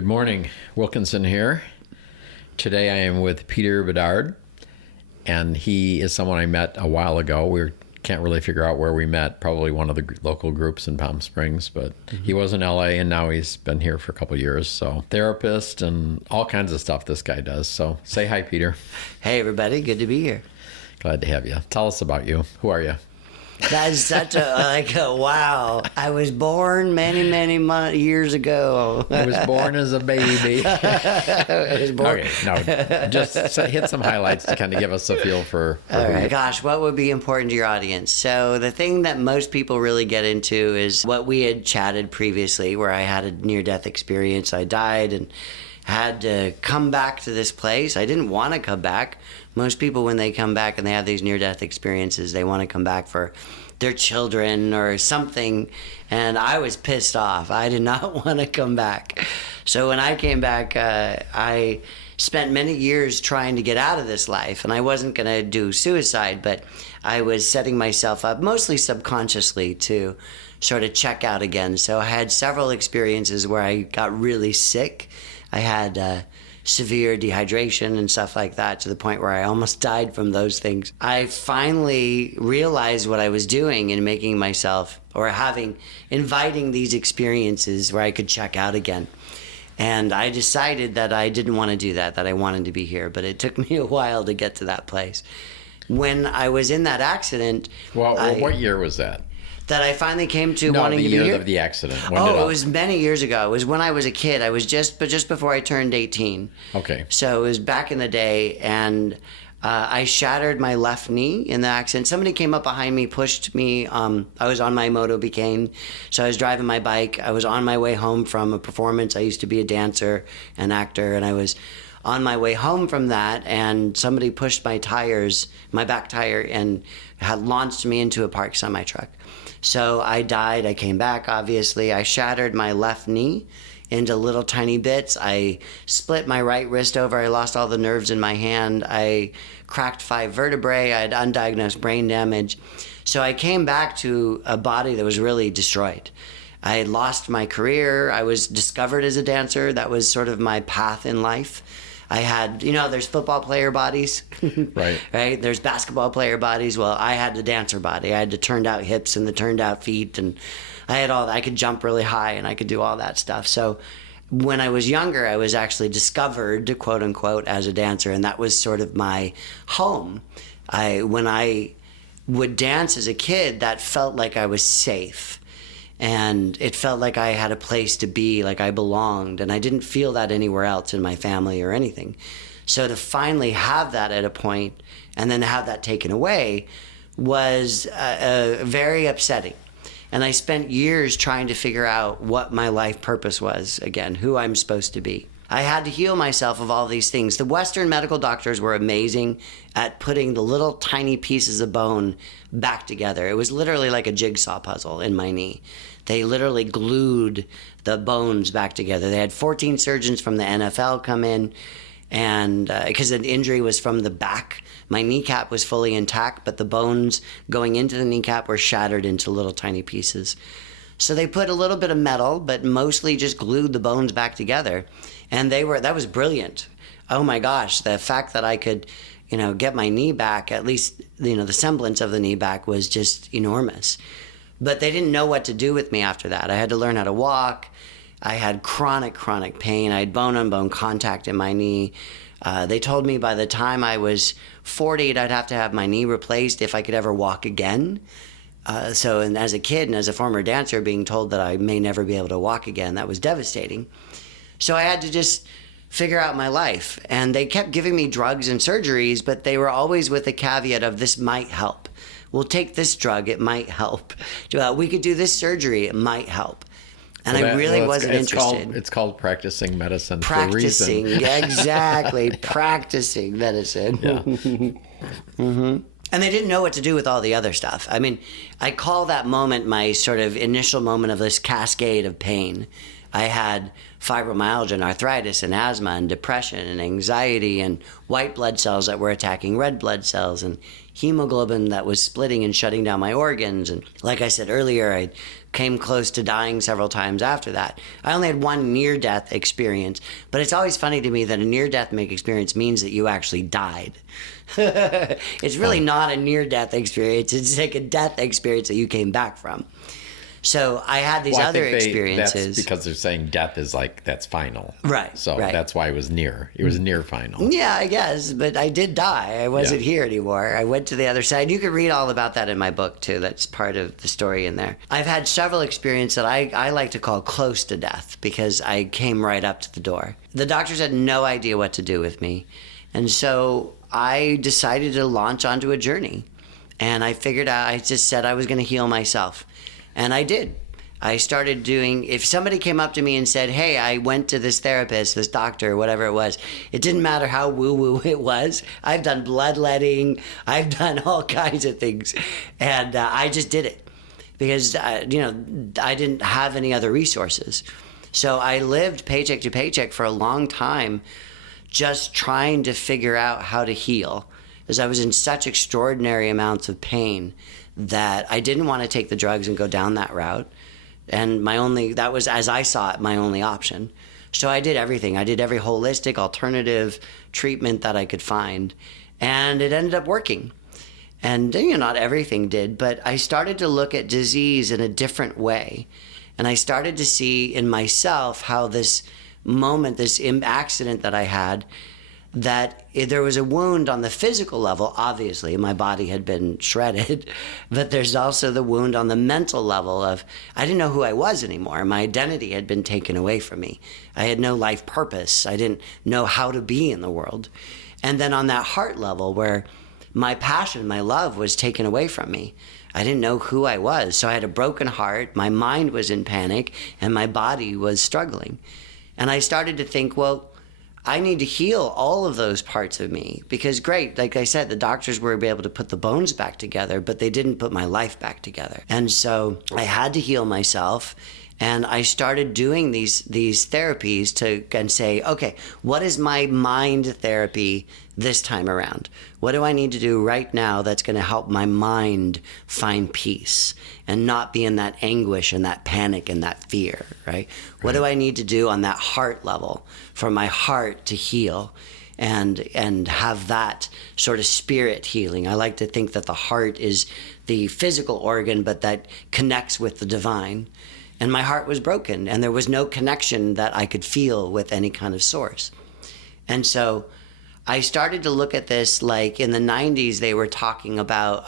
Good morning. Wilkinson here. Today I am with Peter Bedard, and he is someone I met a while ago. We can't really figure out where we met, probably one of the local groups in Palm Springs, but he was in LA and now he's been here for a couple of years. So therapist and all kinds of stuff this guy does. So say hi, Peter. Hey, everybody. Good to be here. Glad to have you. Tell us about you. Who are you? That's such a wow. I was born many years ago. I was born as a baby. I was born. Okay, no, just hit some highlights to kind of give us a feel for All who right. you- Gosh, what would be important to your audience? So the thing that most people really get into is what we had chatted previously, where I had a near-death experience. I died and had to come back to this place. I didn't want to come back. Most people, when they come back and they have these near-death experiences, they want to come back for their children or something. And I was pissed off. I did not want to come back. So when I came back, I spent many years trying to get out of this life. And I wasn't going to do suicide, but I was setting myself up, mostly subconsciously, to sort of check out again. So I had several experiences where I got really sick. I had severe dehydration and stuff like that, to the point where I almost died from those things. I finally realized what I was doing in making myself, or inviting these experiences where I could check out again. And I decided that I didn't want to do that I wanted to be here. But it took me a while to get to that place. When I was in that accident... Well, what year was that? That I finally came to wanting to be here? The year of the accident. It was many years ago. It was when I was a kid. I was just before I turned 18. Okay. So it was back in the day, and I shattered my left knee in the accident. Somebody came up behind me, pushed me. I was on my motorbike, so I was driving my bike. I was on my way home from a performance. I used to be a dancer and actor, and I was on my way home from that, and somebody pushed my back tire, and had launched me into a parked semi-truck. So I died. I came back, obviously. I shattered my left knee into little tiny bits. I split my right wrist over. I lost all the nerves in my hand. I cracked 5 vertebrae. I had undiagnosed brain damage. So I came back to a body that was really destroyed. I had lost my career. I was discovered as a dancer. That was sort of my path in life. I had, there's football player bodies, Right? There's basketball player bodies. Well, I had the dancer body. I had the turned out hips and the turned out feet, and I had all that. I could jump really high, and I could do all that stuff. So when I was younger, I was actually discovered, quote unquote, as a dancer, and that was sort of my home. When I would dance as a kid, that felt like I was safe. And it felt like I had a place to be, like I belonged. And I didn't feel that anywhere else in my family or anything. So to finally have that at a point and then have that taken away was very upsetting. And I spent years trying to figure out what my life purpose was again, who I'm supposed to be. I had to heal myself of all these things. The Western medical doctors were amazing at putting the little tiny pieces of bone back together. It was literally like a jigsaw puzzle in my knee. They literally glued the bones back together. They had 14 surgeons from the NFL come in, and because the injury was from the back, my kneecap was fully intact, but the bones going into the kneecap were shattered into little tiny pieces. So they put a little bit of metal, but mostly just glued the bones back together. And that was brilliant. Oh my gosh, the fact that I could, get my knee back, at least, the semblance of the knee back, was just enormous. But they didn't know what to do with me after that. I had to learn how to walk. I had chronic pain. I had bone-on-bone contact in my knee. They told me by the time I was 40, I'd have to have my knee replaced if I could ever walk again. And as a kid and as a former dancer, being told that I may never be able to walk again, that was devastating. So I had to just figure out my life. And they kept giving me drugs and surgeries, but they were always with the caveat of, this might help. We'll take this drug, it might help. We could do this surgery, it might help. And I really wasn't interested. It's called practicing medicine practicing, for a reason. Exactly, practicing medicine. Yeah. Mm-hmm. And they didn't know what to do with all the other stuff. I mean, I call that moment my sort of initial moment of this cascade of pain. I had fibromyalgia and arthritis and asthma and depression and anxiety and white blood cells that were attacking red blood cells and hemoglobin that was splitting and shutting down my organs. And like I said earlier, I came close to dying several times after that. I only had one near-death experience, but it's always funny to me that a near-death experience means that you actually died. It's really not a near-death experience. It's like a death experience that you came back from. So I had these other experiences. That's because they're saying death is like, that's final. Right. So right. That's why it was near. It was near final. Yeah, I guess. But I did die. I wasn't here anymore. I went to the other side. You can read all about that in my book, too. That's part of the story in there. I've had several experiences that I like to call close to death because I came right up to the door. The doctors had no idea what to do with me. And so I decided to launch onto a journey. And I figured out, I just said I was going to heal myself. And I did. I started doing, if somebody came up to me and said, hey, I went to this therapist, this doctor, whatever it was, it didn't matter how woo-woo it was. I've done bloodletting. I've done all kinds of things. And I just did it because, I didn't have any other resources. So I lived paycheck to paycheck for a long time just trying to figure out how to heal because I was in such extraordinary amounts of pain that I didn't want to take the drugs and go down that route. And that was, as I saw it, my only option. So I did everything. I did every holistic alternative treatment that I could find. And it ended up working. And not everything did, but I started to look at disease in a different way. And I started to see in myself how this moment, this accident that I had, that there was a wound on the physical level. Obviously, my body had been shredded, but there's also the wound on the mental level of I didn't know who I was anymore. My identity had been taken away from me. I had no life purpose. I didn't know how to be in the world. And then on that heart level where my passion, my love was taken away from me. I didn't know who I was. So I had a broken heart. My mind was in panic and my body was struggling. And I started to think, well, I need to heal all of those parts of me because great, like I said, the doctors were able to put the bones back together, but they didn't put my life back together. And so I had to heal myself. And I started doing these therapies and say, okay, what is my mind therapy this time around? What do I need to do right now that's going to help my mind find peace and not be in that anguish and that panic and that fear, right? What do I need to do on that heart level for my heart to heal and have that sort of spirit healing? I like to think that the heart is the physical organ, but that connects with the divine. And my heart was broken, and there was no connection that I could feel with any kind of source. And so I started to look at this like in the 90s, they were talking about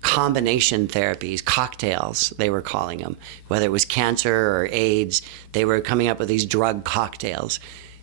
combination therapies, cocktails, they were calling them. Whether it was cancer or AIDS, they were coming up with these drug cocktails.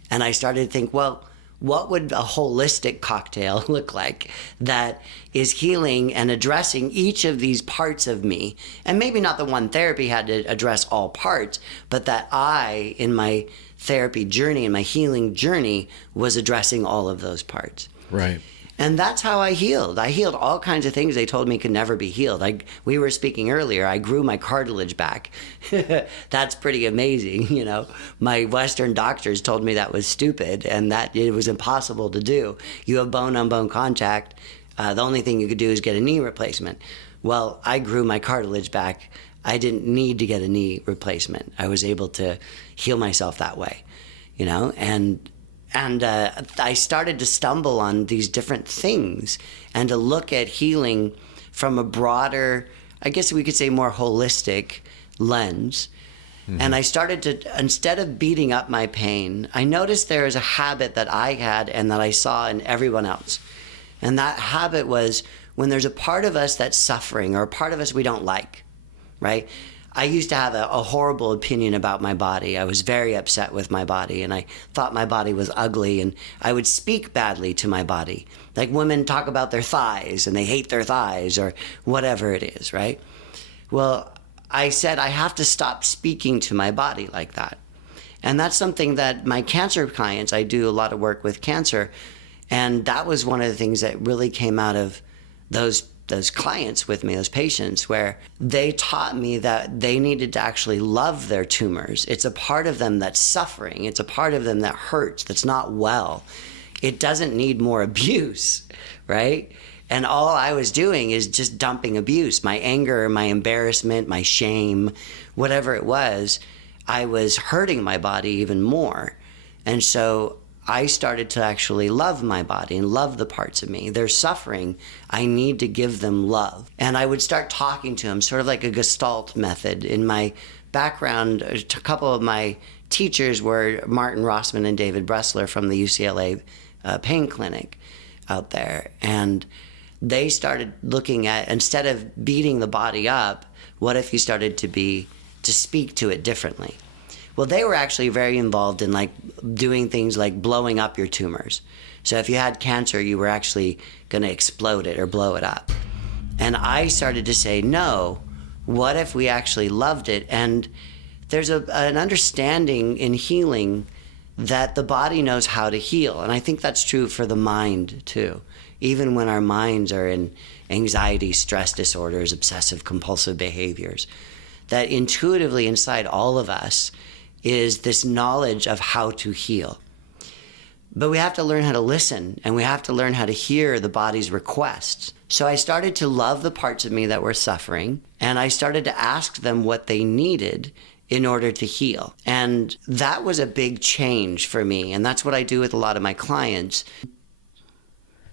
And I started to think, well, what would a holistic cocktail look like that is healing and addressing each of these parts of me? And maybe not the one therapy had to address all parts, but that I, in my therapy journey and my healing journey, was addressing all of those parts. Right. And that's how I healed. I healed all kinds of things they told me could never be healed. We were speaking earlier, I grew my cartilage back. That's pretty amazing, My Western doctors told me that was stupid and that it was impossible to do. You have bone-on-bone contact. The only thing you could do is get a knee replacement. Well, I grew my cartilage back. I didn't need to get a knee replacement. I was able to heal myself that way, And I started to stumble on these different things and to look at healing from a broader, I guess we could say more holistic lens. Mm-hmm. And I started to, instead of beating up my pain, I noticed there is a habit that I had and that I saw in everyone else. And that habit was when there's a part of us that's suffering or a part of us we don't like, right? I used to have a horrible opinion about my body. I was very upset with my body, and I thought my body was ugly, and I would speak badly to my body. Like women talk about their thighs, and they hate their thighs, or whatever it is, right? Well, I said I have to stop speaking to my body like that. And that's something that my cancer clients, I do a lot of work with cancer, and that was one of the things that really came out of those those clients with me, those patients, where they taught me that they needed to actually love their tumors. It's a part of them that's suffering. It's a part of them that hurts, that's not well. It doesn't need more abuse, right? And all I was doing is just dumping abuse, my anger, my embarrassment, my shame, whatever it was. I was hurting my body even more. And so I started to actually love my body and love the parts of me. They're suffering. I need to give them love. And I would start talking to them, sort of like a Gestalt method. In my background, a couple of my teachers were Martin Rossman and David Bressler from the UCLA pain clinic out there. And they started looking at, instead of beating the body up, what if you started to speak to it differently? Well, they were actually very involved in like doing things like blowing up your tumors. So if you had cancer, you were actually going to explode it or blow it up. And I started to say, no, what if we actually loved it? And there's an understanding in healing that the body knows how to heal. And I think that's true for the mind too. Even when our minds are in anxiety, stress disorders, obsessive compulsive behaviors, that intuitively inside all of us is this knowledge of how to heal. But we have to learn how to listen, and we have to learn how to hear the body's requests. So I started to love the parts of me that were suffering, and I started to ask them what they needed in order to heal. And that was a big change for me, and that's what I do with a lot of my clients.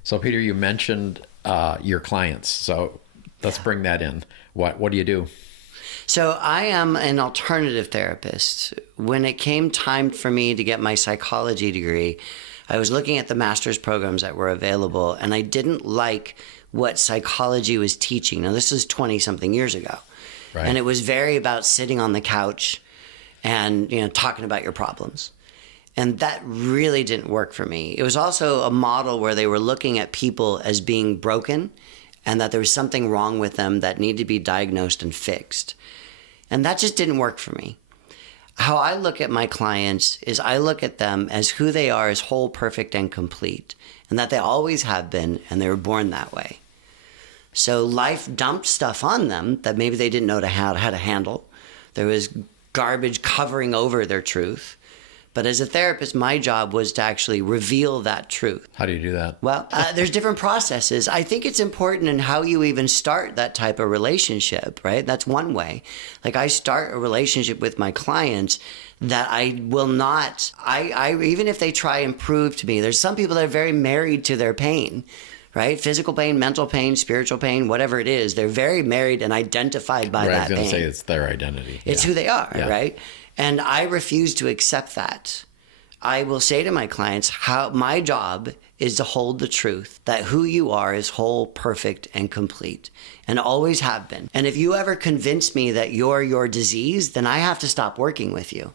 So Peter, you mentioned your clients. So let's bring that in. What do you do? So I am an alternative therapist. When it came time for me to get my psychology degree, I was looking at the master's programs that were available, and I didn't like what psychology was teaching. Now, this is 20-something years ago. Right. And it was very about sitting on the couch and, talking about your problems. And that really didn't work for me. It was also a model where they were looking at people as being broken and that there was something wrong with them that needed to be diagnosed and fixed. And that just didn't work for me. How I look at my clients is I look at them as who they are, as whole, perfect, and complete, and that they always have been, and they were born that way. So life dumped stuff on them that maybe they didn't know how to handle. There was garbage covering over their truth. But as a therapist, my job was to actually reveal that truth. How do you do that? Well, there's different processes. I think it's important in how you even start that type of relationship, right? That's one way. Like I start a relationship with my clients that I will not, I even if they try and prove to me, there's some people that are very married to their pain, right? Physical pain, mental pain, spiritual pain, whatever it is, they're very married and identified by that pain. I was going to say it's their identity. It's who they are, right? And I refuse to accept that. I will say to my clients, how my job is to hold the truth that who you are is whole, perfect, and complete, and always have been. And if you ever convince me that you're your disease, then I have to stop working with you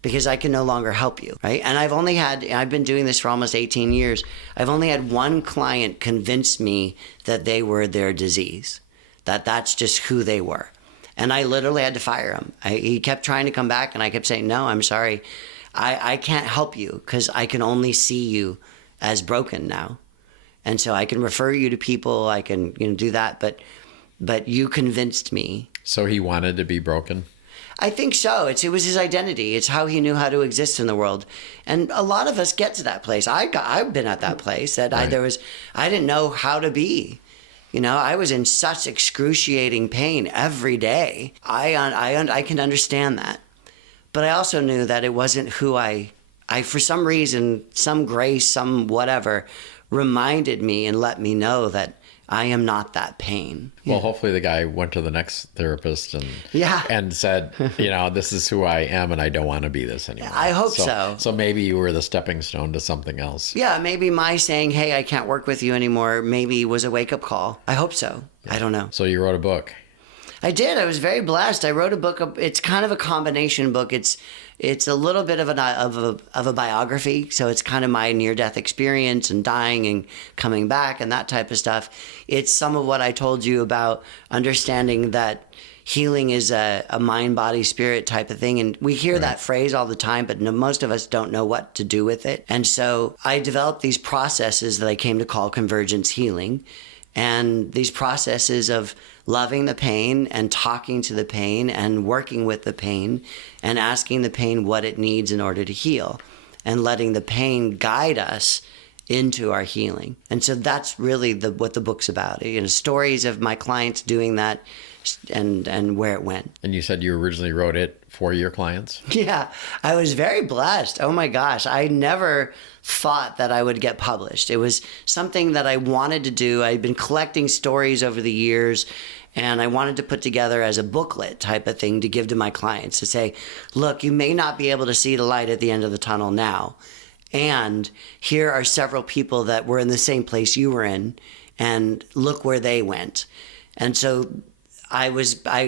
because I can no longer help you, right? And I've been doing this for almost 18 years. I've only had one client convince me that they were their disease, that that's just who they were. And I literally had to fire him. He kept trying to come back, and I kept saying, no, I'm sorry. I can't help you because I can only see you as broken now. And so I can refer you to people. I can do that. But you convinced me. So he wanted to be broken? I think so. It was his identity. It's how he knew how to exist in the world. And a lot of us get to that place. I've been at that place that right. I didn't know how to be. I was in such excruciating pain every day. I can understand that. But I also knew that it wasn't who I for some reason, some grace, some whatever, reminded me and let me know that I am not that pain. Well, hopefully the guy went to the next therapist and said, this is who I am and I don't want to be this anymore. I hope so. So maybe you were the stepping stone to something else. Yeah, maybe my saying, hey, I can't work with you anymore, maybe was a wake-up call. I hope so. Yeah. I don't know. So you wrote a book. I did. I was very blessed. I wrote a book. It's kind of a combination book. It's a little bit of a biography. So it's kind of my near-death experience and dying and coming back and that type of stuff. It's some of what I told you about understanding that healing is a mind, body, spirit type of thing. And we hear that phrase all the time, but most of us don't know what to do with it. And so I developed these processes that I came to call Convergence Healing. And these processes of loving the pain and talking to the pain and working with the pain and asking the pain what it needs in order to heal and letting the pain guide us into our healing. And so that's really what the book's about. Stories of my clients doing that and where it went. And you said you originally wrote it for your clients? Yeah, I was very blessed. Oh my gosh, I never thought that I would get published. It was something that I wanted to do. I'd been collecting stories over the years, and I wanted to put together as a booklet type of thing to give to my clients to say, look, you may not be able to see the light at the end of the tunnel now. And here are several people that were in the same place you were in, and look where they went. And so I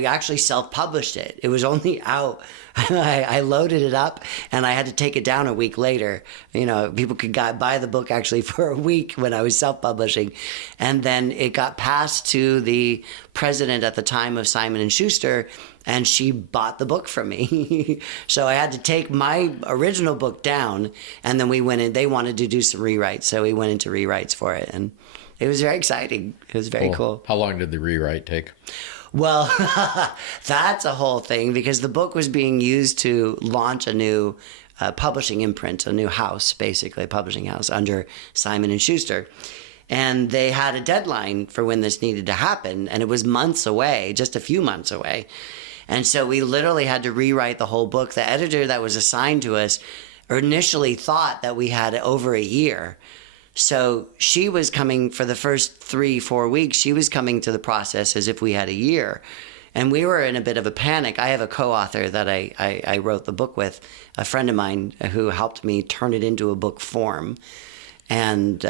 actually self-published it. It was only out. I loaded it up and I had to take it down a week later. People could buy the book actually for a week when I was self-publishing. And then it got passed to the president at the time of Simon & Schuster, and she bought the book from me. So I had to take my original book down, and then we went in. They wanted to do some rewrites, so we went into rewrites for it. And it was very exciting. It was very cool. How long did the rewrite take? Well, that's a whole thing, because the book was being used to launch a new publishing imprint, a new house, basically a publishing house under Simon & Schuster. And they had a deadline for when this needed to happen, and it was months away, just a few months away. And so we literally had to rewrite the whole book. The editor that was assigned to us initially thought that we had over a year. So she was coming for the first 3-4 weeks. She was coming to the process as if we had a year. And we were in a bit of a panic. I have a co-author that I wrote the book with, a friend of mine who helped me turn it into a book form. And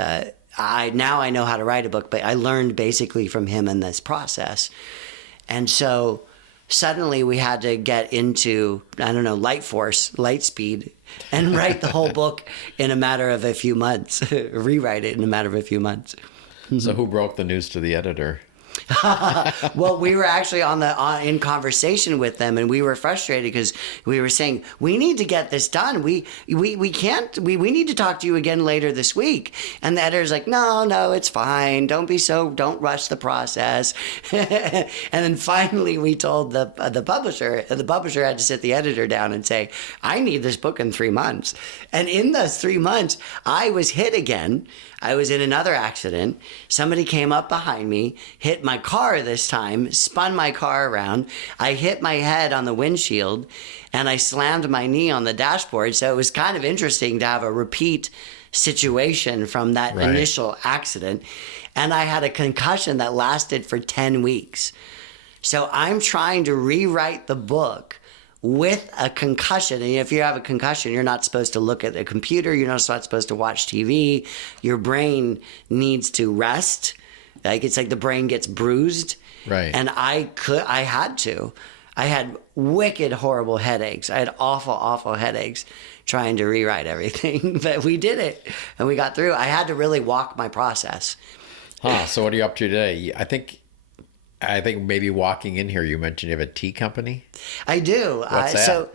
I know how to write a book, but I learned basically from him in this process. And so suddenly we had to get into, light speed, and write the whole book in a matter of a few months, rewrite it in a matter of a few months. So who broke the news to the editor? Well, we were actually in conversation with them, and we were frustrated because we were saying, we need to get this done. We need to talk to you again later this week. And the editor's like, no, it's fine. Don't rush the process. And then finally we told the publisher, and the publisher had to sit the editor down and say, I need this book in 3 months. And in those 3 months, I was hit again. I was in another accident. Somebody came up behind me, hit my car this time, spun my car around. I hit my head on the windshield, and I slammed my knee on the dashboard. So it was kind of interesting to have a repeat situation from that initial accident. And I had a concussion that lasted for 10 weeks. So I'm trying to rewrite the book with a concussion. And if you have a concussion, you're not supposed to look at a computer. You're not supposed to watch TV. Your brain needs to rest. It's like the brain gets bruised. Right. And I had wicked, horrible headaches. I had awful, awful headaches trying to rewrite everything. But we did it, and we got through. I had to really walk my process. So what are you up to today? I think maybe walking in here, you mentioned you have a tea company? I do. What's that?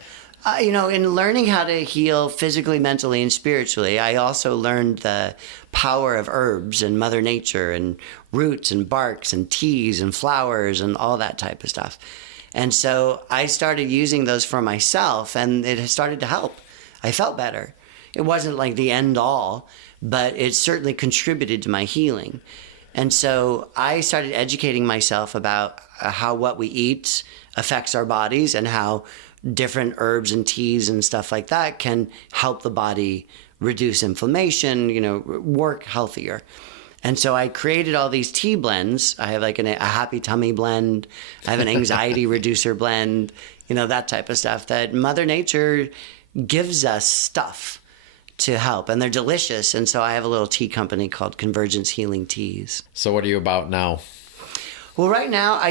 In learning how to heal physically, mentally, and spiritually, I also learned the power of herbs and Mother Nature and roots and barks and teas and flowers and all that type of stuff. And so I started using those for myself, and it has started to help. I felt better. It wasn't like the end all, but it certainly contributed to my healing. And so I started educating myself about how what we eat affects our bodies, and how different herbs and teas and stuff like that can help the body reduce inflammation, work healthier. And so I created all these tea blends. I have like a happy tummy blend. I have an anxiety reducer blend, that type of stuff that Mother Nature gives us stuff to help, and they're delicious. And so I have a little tea company called Convergence Healing Teas. So what are you about now? Well, right now,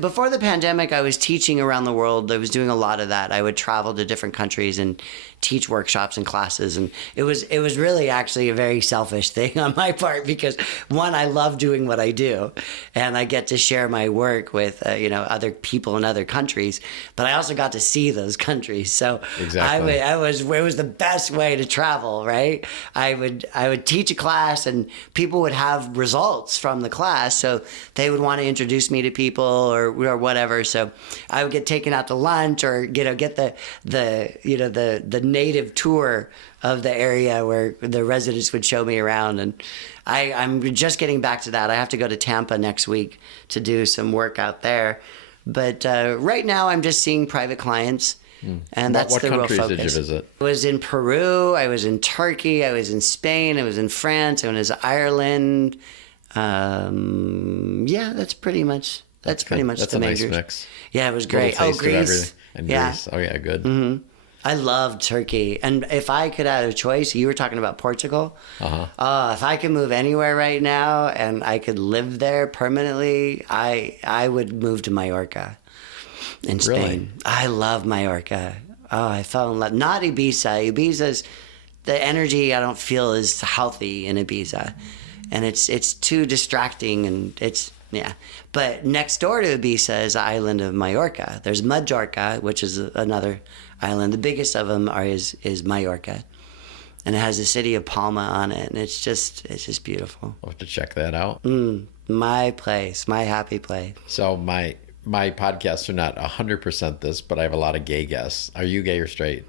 before the pandemic, I was teaching around the world. I was doing a lot of that. I would travel to different countries and teach workshops and classes. And it was really actually a very selfish thing on my part, because one, I love doing what I do, and I get to share my work with other people in other countries, but I also got to see those countries. So Exactly. it was the best way to travel, right? I would teach a class, and people would have results from the class, so they would want to introduce me to people or whatever. So I would get taken out to lunch, or get the native tour of the area where the residents would show me around. And I'm just getting back to that. I have to go to Tampa next week to do some work out there. But right now I'm just seeing private clients. And that's the real focus. What countries did you visit? I was in Peru, I was in Turkey, I was in Spain, I was in France, I was in Ireland. That's pretty much That's the majors. Nice mix. Yeah, it was great. Little taste of Greece. everything. And Greece. Oh yeah, good. Mm-hmm. I loved Turkey. And if I could have a choice, you were talking about Portugal. If I could move anywhere right now and I could live there permanently, I would move to Mallorca in Spain. Really? I love Mallorca. Oh, I fell in love. Not Ibiza. Ibiza's, the energy I don't feel is healthy in Ibiza. And it's too distracting, and yeah. But next door to Ibiza is the island of Mallorca. There's Majorca, which is another island. The biggest of them is Mallorca. And it has the city of Palma on it, and it's just beautiful. I'll have to check that out. My place, my happy place. So my podcasts are not 100% this, but I have a lot of gay guests. Are you gay or straight?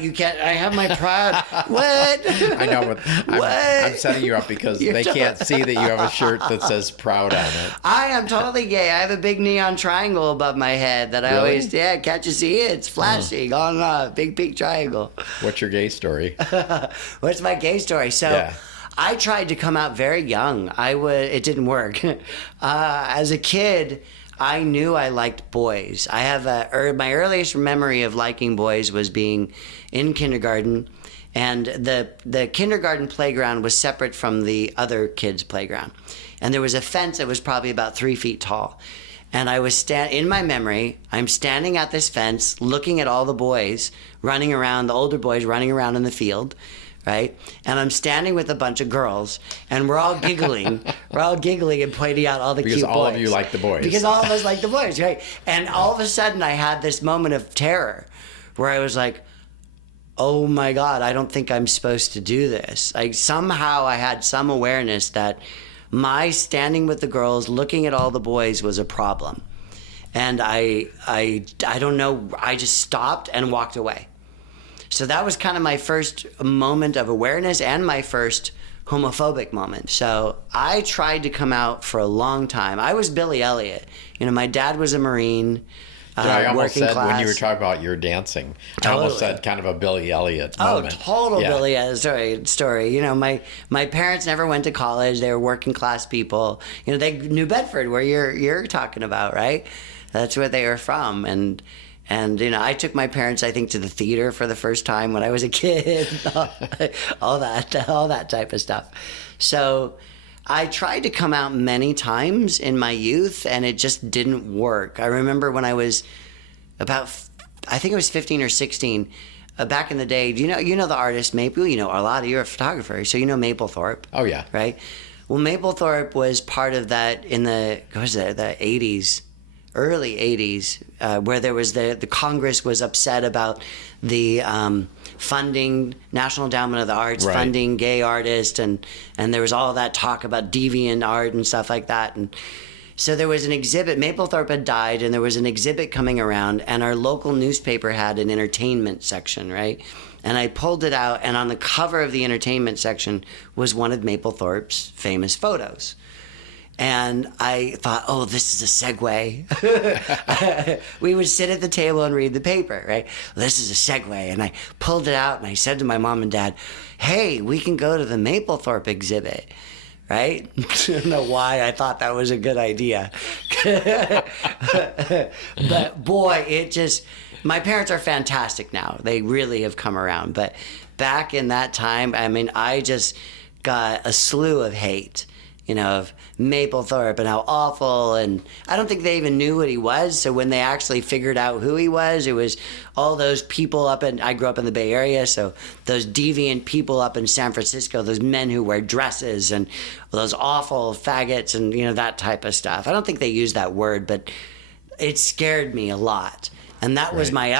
You can't. I have my pride. What? I know, but I'm setting you up because they can't see that you have a shirt that says proud on it. I am totally gay. I have a big neon triangle above my head that I always, can't you see it? It's flashing on and off. Big pink triangle. What's your gay story? What's my gay story? So I tried to come out very young. It didn't work. As a kid, I knew I liked boys. I have my earliest memory of liking boys was being in kindergarten, and the kindergarten playground was separate from the other kids' playground, and there was a fence that was probably about 3 feet tall, and I was in my memory, I'm standing at this fence looking at all the boys running around, the older boys running around in the field. Right? And I'm standing with a bunch of girls, and we're all giggling. We're all giggling and pointing out all the cute boys. Because all of you like the boys. Because all of us like the boys, right? And all of a sudden, I had this moment of terror where I was like, oh my God, I don't think I'm supposed to do this. Somehow I had some awareness that my standing with the girls, looking at all the boys was a problem. And I don't know, I just stopped and walked away. So that was kind of my first moment of awareness and my first homophobic moment. So I tried to come out for a long time. I was Billy Elliot. My dad was a Marine. I almost said class. When you were talking about your dancing, I almost said kind of a Billy Elliot moment. Total Billy Elliot story. My parents never went to college. They were working class people. New Bedford, where you're talking about, right? That's where they were from. And I took my parents, I think, to the theater for the first time when I was a kid, all that type of stuff. So I tried to come out many times in my youth, and it just didn't work. I remember when I was I think it was 15 or 16, back in the day, you know the artist Maple? A lot of you are photographers, so you know Mapplethorpe. Oh, yeah. Right? Well, Mapplethorpe was part of that in the 80s. Early 80s, where there was the Congress was upset about the funding, National Endowment of the Arts, funding gay artists, and there was all that talk about deviant art and stuff like that. And so there was an exhibit, Mapplethorpe had died, and there was an exhibit coming around, and our local newspaper had an entertainment section, right? And I pulled it out, and on the cover of the entertainment section was one of Mapplethorpe's famous photos. And I thought, oh, this is a segue. We would sit at the table and read the paper, right? This is a segue. And I pulled it out and I said to my mom and dad, hey, we can go to the Mapplethorpe exhibit, right? I don't know why I thought that was a good idea. But boy, my parents are fantastic now. They really have come around. But back in that time, I just got a slew of hate. of Mapplethorpe and how awful, and I don't think they even knew what he was. So when they actually figured out who he was, it was all those people I grew up in the Bay Area, so those deviant people up in San Francisco, those men who wear dresses and those awful faggots and, that type of stuff. I don't think they used that word, but it scared me a lot. And that was my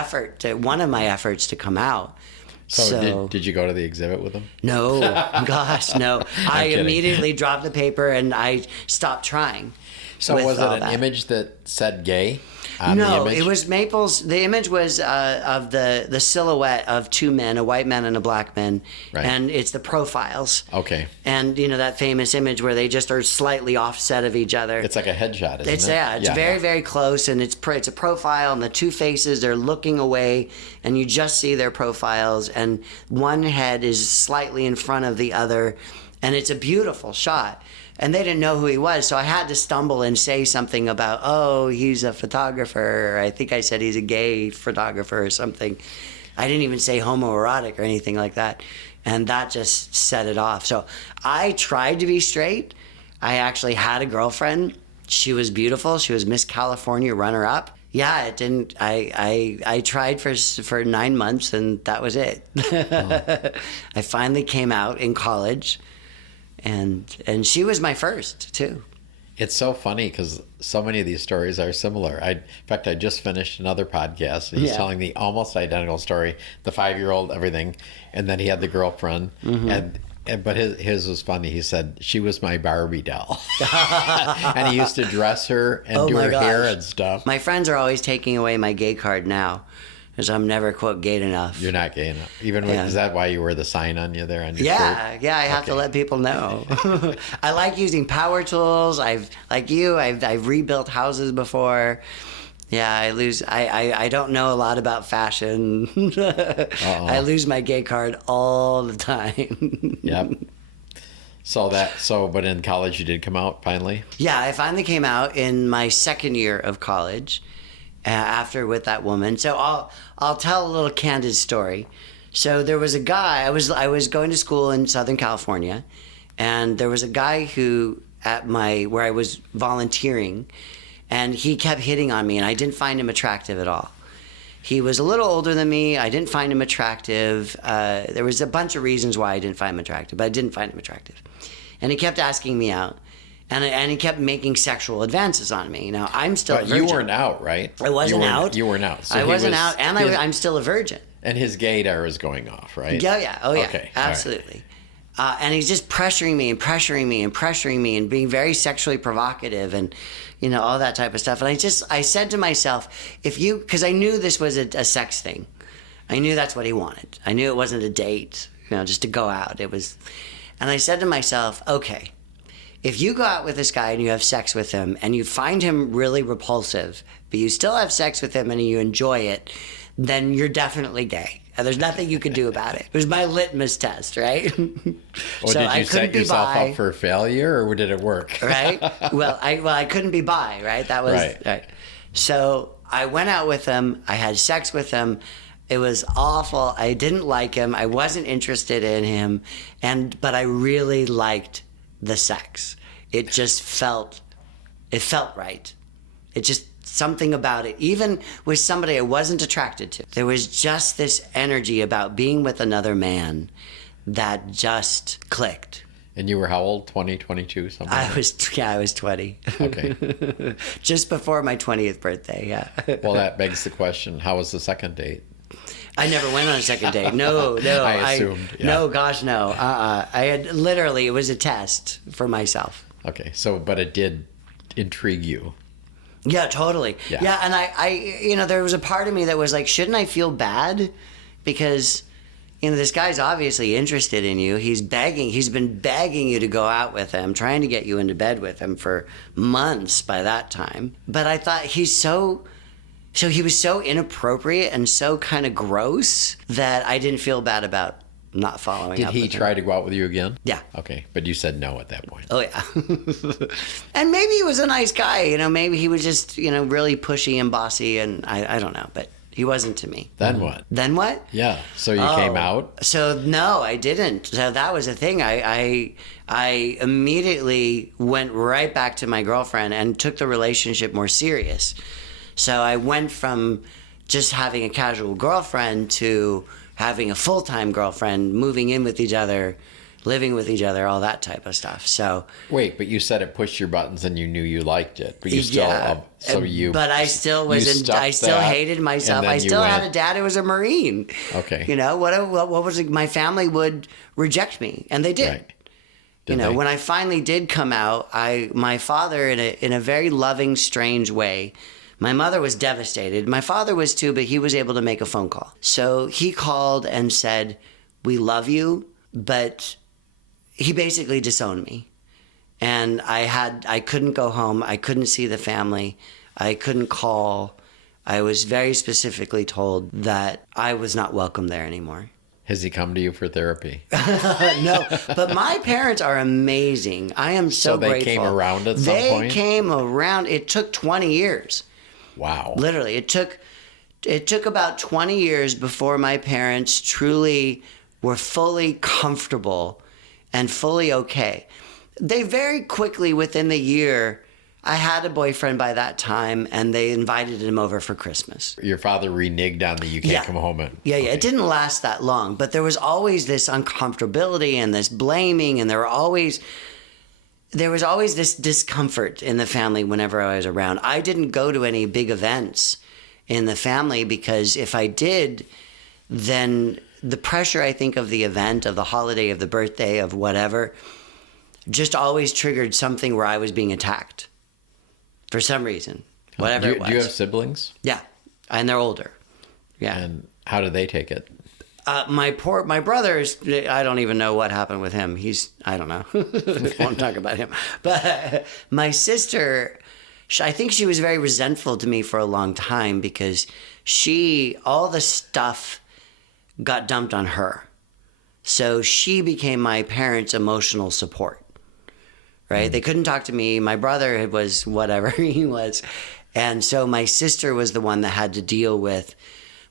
one of my efforts to come out. So did you go to the exhibit with them? No, gosh, no. I immediately dropped the paper and I stopped trying. So was it an image that said gay? No, it was Maple's. The image was of the silhouette of two men, a white man and a black man, and it's the profiles. Okay. And that famous image where they just are slightly offset of each other. It's like a headshot, isn't it? Yeah, it's very, very close, and it's a profile, and the two faces, they're looking away, and you just see their profiles, and one head is slightly in front of the other, and it's a beautiful shot. And they didn't know who he was, so I had to stumble and say something about, oh, he's a photographer. I think I said he's a gay photographer or something. I didn't even say homoerotic or anything like that. And that just set it off. So I tried to be straight. I actually had a girlfriend. She was beautiful. She was Miss California runner-up. Yeah, it didn't. I tried for 9 months, and that was it. Oh. I finally came out in college. And she was my first, too. It's so funny because so many of these stories are similar. In fact, I just finished another podcast. And he's telling the almost identical story, the 5-year-old, everything. And then he had the girlfriend. Mm-hmm. But his was funny. He said, she was my Barbie doll. And he used to dress her and do her hair and stuff. My friends are always taking away my gay card now. Because I'm never, quote, gay enough. You're not gay enough. Is that why you wear the sign on you there on your shirt? I have to let people know. I like using power tools. I've rebuilt houses before. Yeah, I don't know a lot about fashion. I lose my gay card all the time. Yep. But in college you did come out finally? Yeah, I finally came out in my second year of college. After with that woman. So I'll tell a little candid story. So there was a guy, I was going to school in Southern California, and there was a guy who where I was volunteering, and he kept hitting on me, and I didn't find him attractive at all. He was a little older than me. I didn't find him attractive. There was a bunch of reasons why I didn't find him attractive, but I didn't find him attractive. And he kept asking me out. And he kept making sexual advances on me. Now, I'm still a virgin. But you weren't out, right? I wasn't out. You weren't out. So I wasn't out, and I'm still a virgin. And his gaydar is going off, right? Yeah. Oh, yeah. Okay. Absolutely. Right. And he's just pressuring me and pressuring me and pressuring me and being very sexually provocative and, all that type of stuff. And I said to myself, because I knew this was a sex thing. I knew that's what he wanted. I knew it wasn't a date, just to go out. It was, and I said to myself, okay, if you go out with this guy and you have sex with him and you find him really repulsive, but you still have sex with him and you enjoy it, then you're definitely gay. And there's nothing you can do about it. It was my litmus test, right? So did you set yourself up for failure, or did it work? Right? Well, I couldn't be bi, right? That was right. So I went out with him. I had sex with him. It was awful. I didn't like him. I wasn't interested in him, but I really liked the sex. It just felt right. It just, something about it, even with somebody I wasn't attracted to, there was just this energy about being with another man that just clicked. And you were how old? 20, 22, something? I was 20. Okay. Just before my 20th birthday, yeah. Well, that begs the question, how was the second date? I never went on a second date. No. I assumed. Yeah. No, gosh, no. I had it was a test for myself. Okay, but it did intrigue you. Yeah, totally. Yeah, and I there was a part of me that was like, shouldn't I feel bad? Because, this guy's obviously interested in you. He's been begging you to go out with him, trying to get you into bed with him for months by that time. But I thought he was so inappropriate and so kind of gross that I didn't feel bad about not following up. Did he try to go out with you again? Yeah. Okay, but you said no at that point. Oh, yeah. And maybe he was a nice guy, maybe he was just, really pushy and bossy, and I don't know, but He wasn't to me. Then what? Then what? Yeah. So you came out? So no, I didn't. So that was the thing. I immediately went right back to my girlfriend and took the relationship more serious. So I went from just having a casual girlfriend to having a full-time girlfriend, moving in with each other, living with each other, all that type of stuff. So wait, but you said it pushed your buttons and you knew you liked it, but you still but I still I still hated myself. I still had a dad who was a Marine. Okay. You know, what was it? My family would reject me, and they did. Right. You know, when I finally did come out, my father in a very loving, strange way. My mother was devastated. My father was too, but he was able to make a phone call. So he called and said, "We love you," but he basically disowned me. And I couldn't go home. I couldn't see the family. I couldn't call. I was very specifically told that I was not welcome there anymore. Has he come to you for therapy? No, but my parents are amazing. I am so grateful. So they came around at some point? They came around. It took 20 years. Wow. Literally, it took about 20 years before my parents truly were fully comfortable and fully okay. They very quickly, within the year, I had a boyfriend by that time, and they invited him over for Christmas. Your father reneged on the you can't come home and... Yeah, okay. It didn't last that long, but there was always this uncomfortability and this blaming, and there was always this discomfort in the family whenever I was around. I didn't go to any big events in the family because if I did, then the pressure, I think, of the event, of the holiday, of the birthday, of whatever, just always triggered something where I was being attacked for some reason, whatever it was. Do you have siblings? Yeah, and they're older. Yeah. And how do they take it? My brother's, I don't even know what happened with him. I don't know. Won't talk about him. But my sister, I think she was very resentful to me for a long time because all the stuff got dumped on her. So she became my parents' emotional support, right? They couldn't talk to me. My brother was whatever he was. And so my sister was the one that had to deal with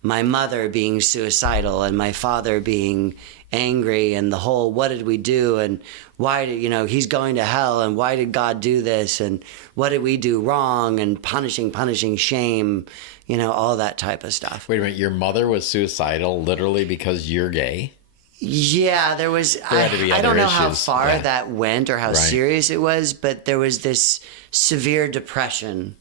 my mother being suicidal and my father being angry and the whole, what did we do? And why did, he's going to hell and why did God do this? And what did we do wrong? And punishing, shame, all that type of stuff. Wait a minute, your mother was suicidal literally because you're gay? Yeah, there had to be I don't know how far yeah. that went or how serious it was, but there was this severe depression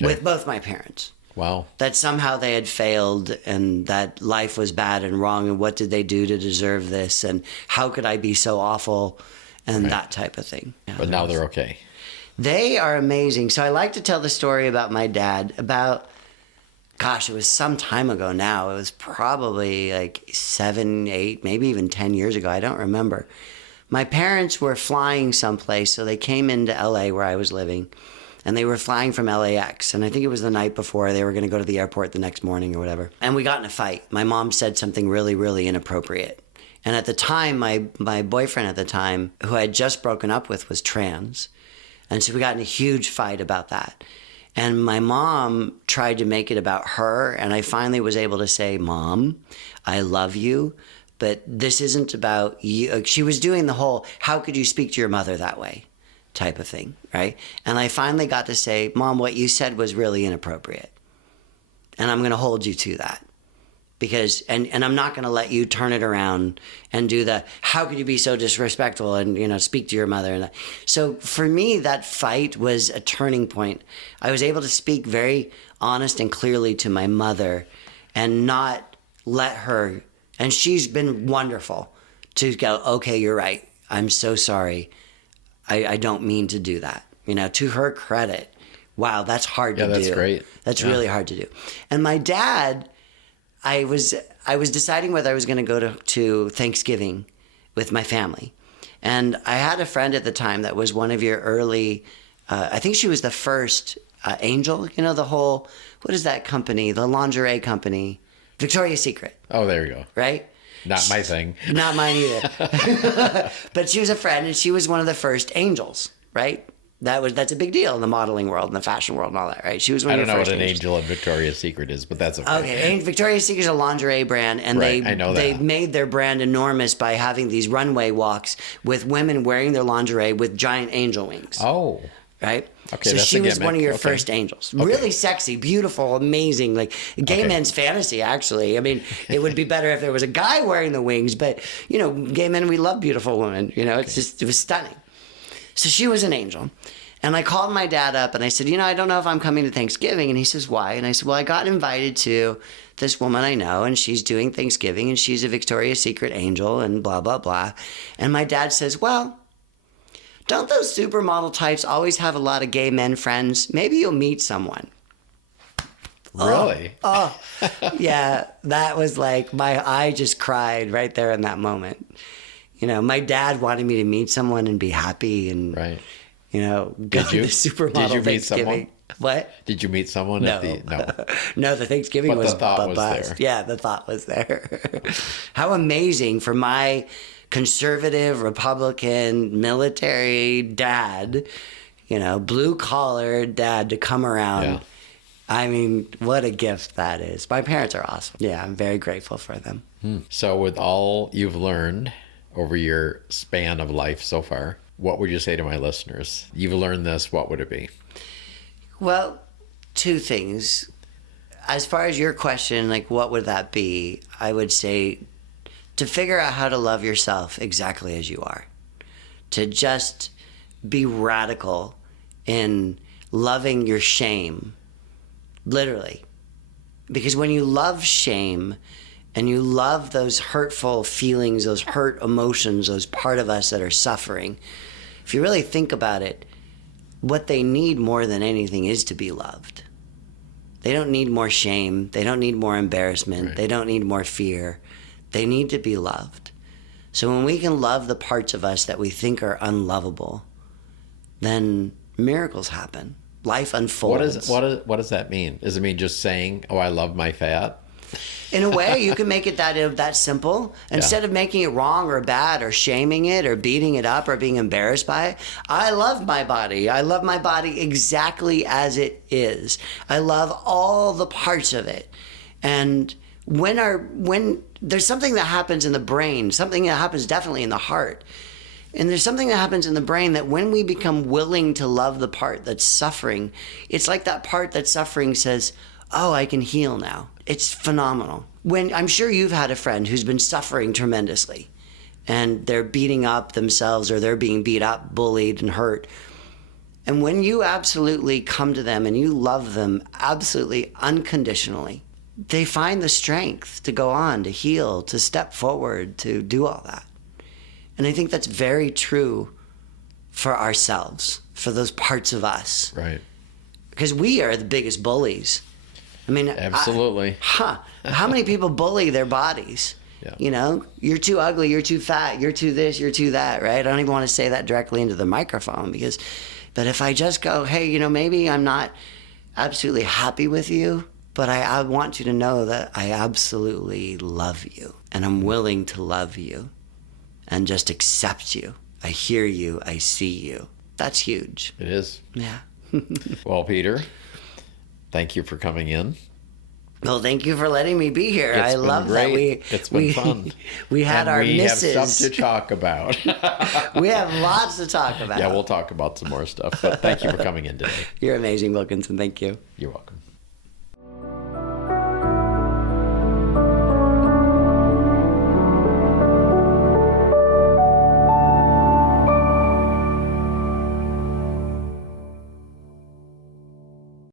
with both my parents. Wow. That somehow they had failed and that life was bad and wrong and what did they do to deserve this and how could I be so awful and that type of thing. Yeah, but now they're okay. They are amazing. So I like to tell the story about my dad it was some time ago now. It was probably like 7, 8, maybe even 10 years ago. I don't remember. My parents were flying someplace, so they came into LA where I was living, and they were flying from LAX. And I think it was the night before. They were going to go to the airport the next morning or whatever. And we got in a fight. My mom said something really, really inappropriate. And at the time, my boyfriend at the time, who I had just broken up with, was trans. And so we got in a huge fight about that. And my mom tried to make it about her, and I finally was able to say, "Mom, I love you, but this isn't about you." She was doing the whole, how could you speak to your mother that way type of thing, right? And I finally got to say, "Mom, what you said was really inappropriate, and I'm going to hold you to that. Because, and I'm not going to let you turn it around and do the, how could you be so disrespectful and, speak to your mother." And that. So for me, that fight was a turning point. I was able to speak very honest and clearly to my mother and not let her, and she's been wonderful to go, "Okay, you're right. I'm so sorry. I don't mean to do that." To her credit. Wow, that's hard to do. Yeah, that's great. That's really hard to do. And my dad, I was deciding whether I was going to go to Thanksgiving with my family. And I had a friend at the time that was one of your early, I think she was the first Angel, the whole, what is that company? The lingerie company, Victoria's Secret. Oh, there you go. Right? Not my thing. Not mine either. But she was a friend and she was one of the first Angels, right? That's a big deal in the modeling world and the fashion world and all that, right? She was one I of don't your know first what an angels. angel at Victoria's Secret is, but that's okay. Okay, Victoria's Secret is a lingerie brand, and Right, I know they that. made their brand enormous by having these runway walks with women wearing their lingerie with giant angel wings. Oh, Right? Okay, so that's she a was one of gimmick. your Okay. first angels. Really sexy, beautiful, amazing. Like gay Okay. men's fantasy, actually. I mean, it would be better if there was a guy wearing the wings, but, gay men, we love beautiful women. It was stunning. So she was an angel. And I called my dad up and I said, I don't know if I'm coming to Thanksgiving. And he says, why? And I said, well, I got invited to this woman I know, and she's doing Thanksgiving, and she's a Victoria's Secret angel, and blah, blah, blah. And my dad says, well, don't those supermodel types always have a lot of gay men friends? Maybe you'll meet someone. really? Yeah, that was like, I just cried right there in that moment. My dad wanted me to meet someone and be happy and, Right. go Did to you? the supermodel Did you meet Thanksgiving. someone? What? Did you meet someone No. at the? No. No, the Thanksgiving But was the thought was bust. there. Yeah, the thought was there. How amazing for my conservative, Republican, military dad, blue collar dad to come around. Yeah. I mean, what a gift that is. My parents are awesome. Yeah, I'm very grateful for them. So, with all you've learned over your span of life so far, what would you say to my listeners? You've learned this. What would it be? Well, two things. As far as your question, like, what would that be? I would say to figure out how to love yourself exactly as you are. To just be radical in loving your shame, literally. Because when you love shame and you love those hurtful feelings, those hurt emotions, those part of us that are suffering, if you really think about it, what they need more than anything is to be loved. They don't need more shame. They don't need more embarrassment. Right. They don't need more fear. They need to be loved. So when we can love the parts of us that we think are unlovable, then miracles happen. Life unfolds. What does that mean? Does it mean just saying, "Oh, I love my fat"? In a way, you can make it that simple. Instead of making it wrong or bad or shaming it or beating it up or being embarrassed by it, I love my body. I love my body exactly as it is. I love all the parts of it. And when there's something that happens in the brain, something that happens definitely in the heart, and there's something that happens in the brain that when we become willing to love the part that's suffering, it's like that part that's suffering says, oh, I can heal now. It's phenomenal. When I'm sure you've had a friend who's been suffering tremendously and they're beating up themselves or they're being beat up, bullied, and hurt. And when you absolutely come to them and you love them absolutely unconditionally, they find the strength to go on, to heal, to step forward, to do all that. And I think that's very true for ourselves, for those parts of us. Right. Because we are the biggest bullies. I mean, Absolutely. How many people bully their bodies? Yeah. You're too ugly, you're too fat, you're too this, you're too that, right? I don't even want to say that directly into the microphone but if I just go, hey, maybe I'm not absolutely happy with you, but I want you to know that I absolutely love you and I'm willing to love you and just accept you. I hear you, I see you. That's huge. It is. Yeah. Well, Peter, thank you for coming in. Well, thank you for letting me be here. I love great. that It's been fun. We had And our we misses. have something to talk about. We have lots to talk about. Yeah, we'll talk about some more stuff. But thank you for coming in today. You're amazing, Wilkinson. Thank you. You're welcome.